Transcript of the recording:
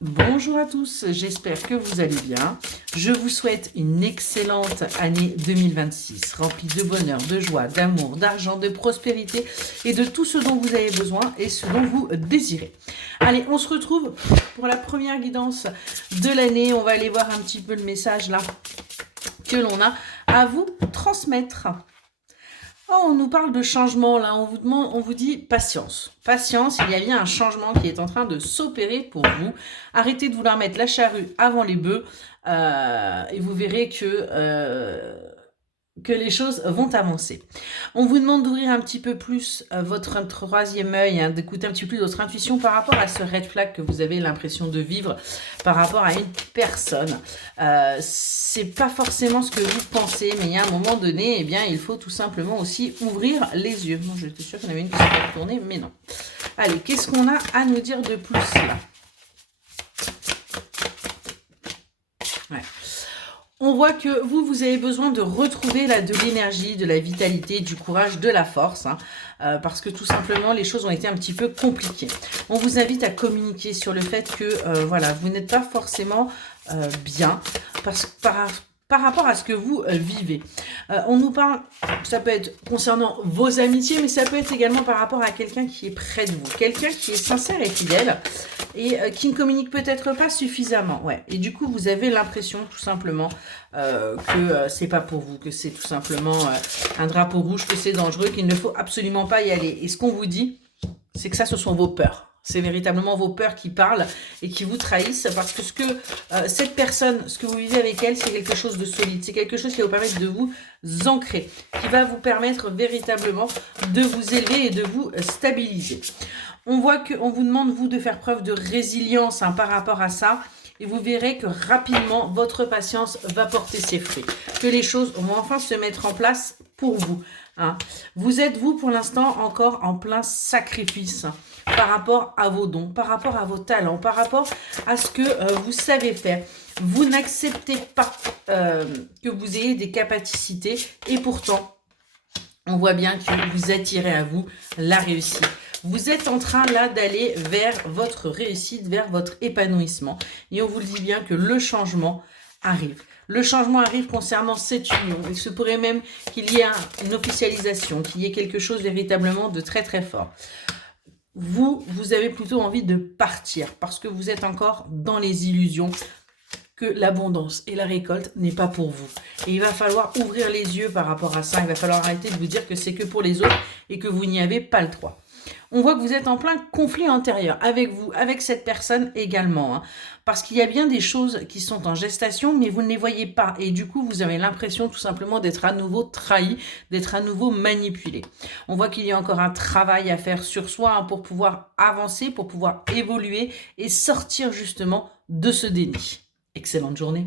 Bonjour à tous, j'espère que vous allez bien. Je vous souhaite une excellente année 2026, remplie de bonheur, de joie, d'amour, d'argent, de prospérité et de tout ce dont vous avez besoin et ce dont vous désirez. Allez, on se retrouve pour la première guidance de l'année. On va aller voir un petit peu le message là que l'on a à vous transmettre. Oh, on nous parle de changement là, on vous dit patience. Patience, il y a bien un changement qui est en train de s'opérer pour vous. Arrêtez de vouloir mettre la charrue avant les bœufs et vous verrez que les choses vont avancer. On vous demande d'ouvrir un petit peu plus votre troisième œil, hein, d'écouter un petit peu plus votre intuition par rapport à ce red flag que vous avez l'impression de vivre par rapport à une personne. C'est pas forcément ce que vous pensez, mais il y a un moment donné, eh bien, il faut tout simplement aussi ouvrir les yeux. Bon, j'étais sûre qu'il y en avait une qui s'était retournée, mais non. Allez, qu'est-ce qu'on a à nous dire de plus là? Ouais. On voit que vous avez besoin de retrouver là, de l'énergie, de la vitalité, du courage, de la force, hein, parce que tout simplement, les choses ont été un petit peu compliquées. On vous invite à communiquer sur le fait que voilà, vous n'êtes pas forcément bien par rapport à ce que vous vivez. On nous parle, ça peut être concernant vos amitiés, mais ça peut être également par rapport à quelqu'un qui est près de vous, quelqu'un qui est sincère et fidèle, et qui ne communique peut-être pas suffisamment. Ouais. Et du coup, vous avez l'impression tout simplement que c'est pas pour vous, que c'est tout simplement un drapeau rouge, que c'est dangereux, qu'il ne faut absolument pas y aller. Et ce qu'on vous dit, c'est que ça, ce sont vos peurs. C'est véritablement vos peurs qui parlent et qui vous trahissent parce que cette personne, ce que vous vivez avec elle, c'est quelque chose de solide. C'est quelque chose qui va vous permettre de vous ancrer, qui va vous permettre véritablement de vous élever et de vous stabiliser. On voit qu'on vous demande, vous, de faire preuve de résilience par rapport à ça. Et vous verrez que rapidement, votre patience va porter ses fruits. Que les choses vont enfin se mettre en place pour vous. Hein. Vous êtes, vous, pour l'instant, encore en plein sacrifice par rapport à vos dons, par rapport à vos talents, par rapport à ce que vous savez faire. Vous n'acceptez pas que vous ayez des capacités et pourtant, on voit bien que vous attirez à vous la réussite. Vous êtes en train là d'aller vers votre réussite, vers votre épanouissement. Et on vous le dit bien que le changement arrive. Le changement arrive concernant cette union. Il se pourrait même qu'il y ait une officialisation, qu'il y ait quelque chose véritablement de très très fort. Vous avez plutôt envie de partir parce que vous êtes encore dans les illusions que l'abondance et la récolte n'est pas pour vous. Et il va falloir ouvrir les yeux par rapport à ça. Il va falloir arrêter de vous dire que c'est que pour les autres et que vous n'y avez pas le droit. On voit que vous êtes en plein conflit intérieur avec vous, avec cette personne également. Hein, parce qu'il y a bien des choses qui sont en gestation, mais vous ne les voyez pas. Et du coup, vous avez l'impression tout simplement d'être à nouveau trahi, d'être à nouveau manipulé. On voit qu'il y a encore un travail à faire sur soi hein, pour pouvoir avancer, pour pouvoir évoluer et sortir justement de ce déni. Excellente journée.